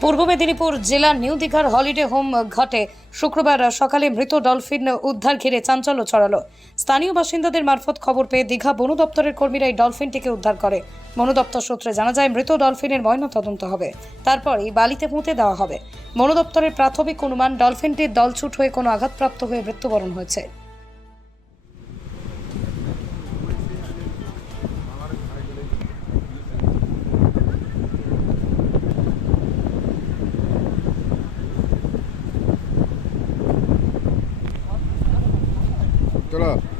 পূর্ব মেদিনীপুর জেলার নিউ দীঘার holiday home ঘাটে শুক্রবার সকালে মৃত ডলফিন উদ্ধার ঘিরে চাঞ্চল্য ছড়ালো। স্থানীয় বাসিন্দাদের মারফত খবর পেয়ে দীঘা বন দপ্তরের কর্মীরা এই ডলফিনটিকে উদ্ধার করে। বন দপ্তর সূত্রে জানা যায়, মৃত ডলফিনের ময়নাতদন্ত হবে। তারপরই বালিতে পুঁতে দেওয়া হবে। বন দপ্তরের প্রাথমিক অনুমান, ডলফিনটির দলছুট হয়ে কোনো আঘাতপ্রাপ্ত হয়ে মৃত্যুবরণ হয়েছে। دولار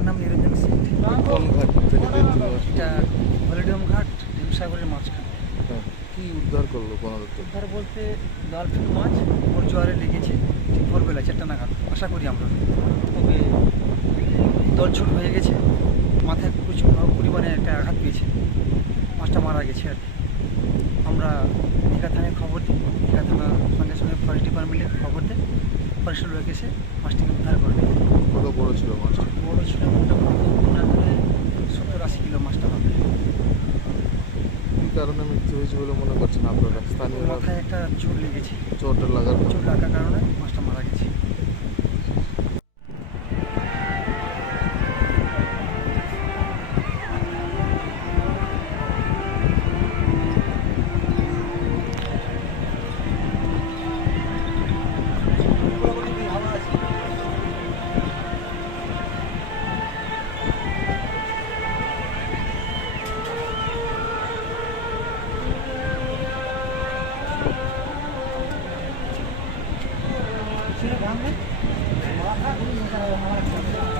আমার নাম নিরঞ্জন সিং। কোন ঘাট এটা হলিডেম ঘাট ডিমসাগরের মাঝখানে। হ্যাঁ। কি উদ্ধার করল উদ্ধার বলতে ডলফিন মাছ ওর জোয়ারে লেগেছে ঠিক ভোরবেলা চারটা নাগাদ। আশা করি আমরা। তবে দলছুট হয়ে গেছে। মাথায় প্রচুর পরিমাণে একটা আঘাত পেয়েছে। মাছটা মারা গেছে আর কি। আমরা দীঘা থানায় খবর দিই। দীঘা থানার সঙ্গে সঙ্গে ফরেস্ট ডিপার্টমেন্টে খবর দেয়। ফরেস্ট লোক এসে মাছটিকে উদ্ধার করে কত বড় ছিল মাছটা বড় ছিল মোটামুটি মনে করে সত্তর আশি কিলো মাছটা হবে। কি কারণে মৃত্যু হয়েছে বলে মনে করছেন আপনারা? স্থানীয় মাথায় একটা চোট লেগেছে। চোট লাগার চোট লাগার কারণে মাছটা মারা গেছে। Thank you.